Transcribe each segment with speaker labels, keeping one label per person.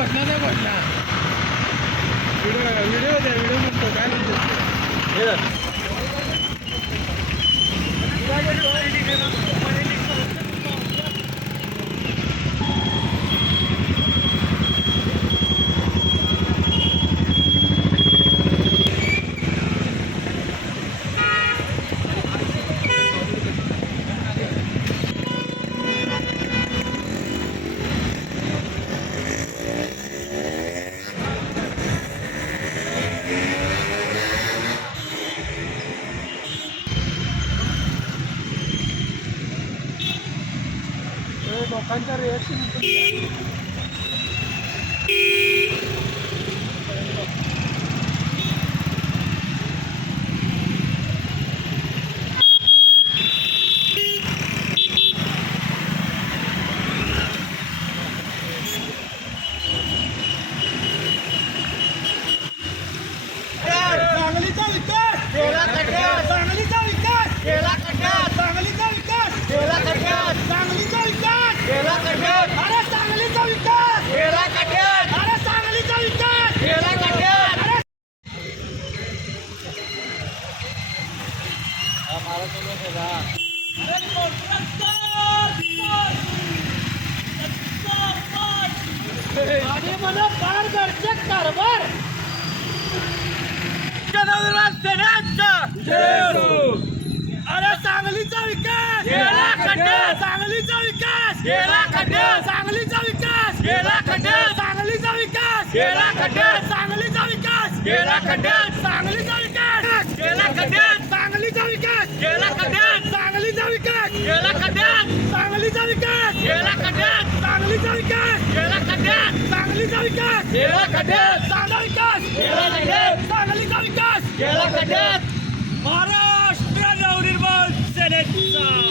Speaker 1: घोषणा द्या घोषणा व्हिडिओ व्हिडिओ द्या व्हिडिओ म्हणतो काय म्हणतो
Speaker 2: લોખંડર आणि मला पारदर्शक कारभार अरे सांगलीचा विकास गेला खड्ड्यात सांगलीचा विकास. गेला खड्ड्यात सांगलीचा विकास. गेला खड्ड्यात सांगलीचा विकास गेला खड्ड्यात सांगलीचा विकास गेला खड्ड्यात सांगलीचा विकास गेला खड्ड्यात सांगलीचा विकास गेला खड्ड्यात सांगलीचा विकास गेला खड्ड्यात सांगलीचा विकास गेला खड्ड्यात सांगलीचा विकास गेला खड्ड्यात सांगलीचा विकास गेला खड्ड्यात चांगला विकास गेला खड्ड्यात सांगलीचा विकास गेला खड्ड्यात महाराष्ट्र नवनिर्माण सेनेचा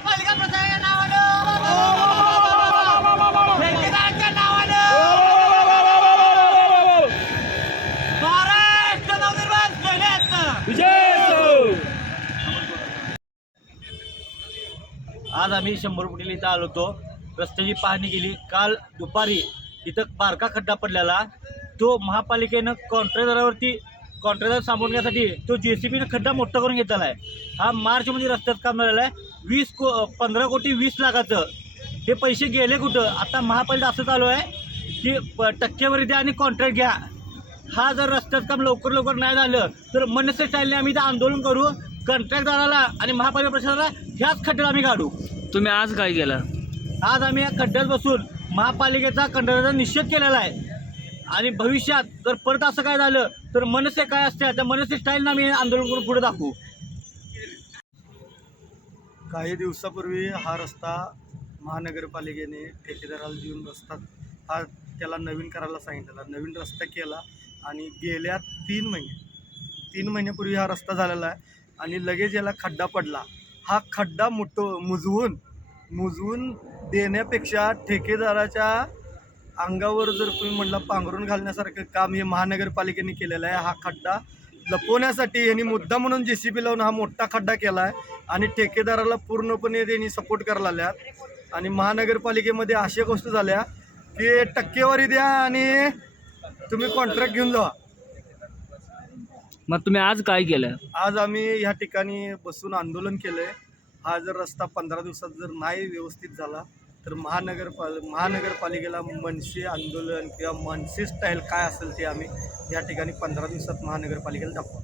Speaker 3: आज आम्ही शंभर फुटीला इथं आलो होतो. रस्त्याची पाहणी केली. काल दुपारी इथं बारका खड्डा पडलेला. तो महापालिकेनं कॉन्ट्रॅक्टरावरती कॉन्ट्रॅक्टर सांभाळण्यासाठी तो जे सी बीनं खड्डा मोठा करून घेतलेला आहे. हा मार्चमध्ये रस्त्यात काम झालेला आहे. वीस को पंधरा कोटी वीस लाखाचं. हे पैसे गेले कुठं? आता महापालिका असं चालू आहे की प टक्केवारी द्या आणि कॉन्ट्रॅक्ट घ्या. हा जर रस्त्यात काम लवकर लवकर नाही झालं तर मनसे स्टाईलने आम्ही इथं आंदोलन करू. कंत्राटदाराला आणि महापालिका प्रशासनाला ह्याच खड्ड्यात आम्ही काढू
Speaker 4: तुम्ही आज काय केलं?
Speaker 3: आज आम्ही या खड्ड्यात बसून महापालिकेचा कंत्राटाचा निषेध केलेला आहे. आणि भविष्यात जर परत असं काय झालं तर मनसे काय असते त्या मनसे स्टाईलनं आम्ही आंदोलन करून पुढे दाखवू.
Speaker 5: काही दिवसापूर्वी हा रस्ता महानगरपालिकेने ठेकेदाराला देऊन रस्ता हा त्याला नवीन करायला सांगितलेला. नवीन रस्ता केला आणि गेल्या तीन महिने तीन महिन्यापूर्वी हा रस्ता झालेला आहे. आणि लगेच याला खड्डा पडला. हा खड्डा मुटो मुजवून मुजवून देण्यापेक्षा ठेकेदाराच्या अंगावर जर तुम्ही म्हटलं पांघरून घालण्यासारखं काम हे महानगरपालिकेने केलेलं आहे हा खड्डा लपवण्यासाठी यांनी मुद्दा म्हणून जे सी बी लावून हा मोठा खड्डा केला आहे आणि ठेकेदाराला पूर्णपणे त्यांनी सपोर्ट करायला लागल्यात आणि महानगरपालिकेमध्ये अशा गोष्टी झाल्या की टक्केवारी द्या आणि तुम्ही कॉन्ट्रॅक्ट घेऊन जा
Speaker 4: मग तुम्ही आज काय केलं?
Speaker 5: आज आम्ही ह्या ठिकाणी बसून आंदोलन केलं आहे हा जर रस्ता पंधरा दिवसात जर नाही व्यवस्थित झाला तर महानगरपाल महानगरपालिकेला मनसे आंदोलन किंवा मनसे स्टाईल काय असेल ते आम्ही या ठिकाणी पंधरा दिवसात महानगरपालिकेला दाखवू.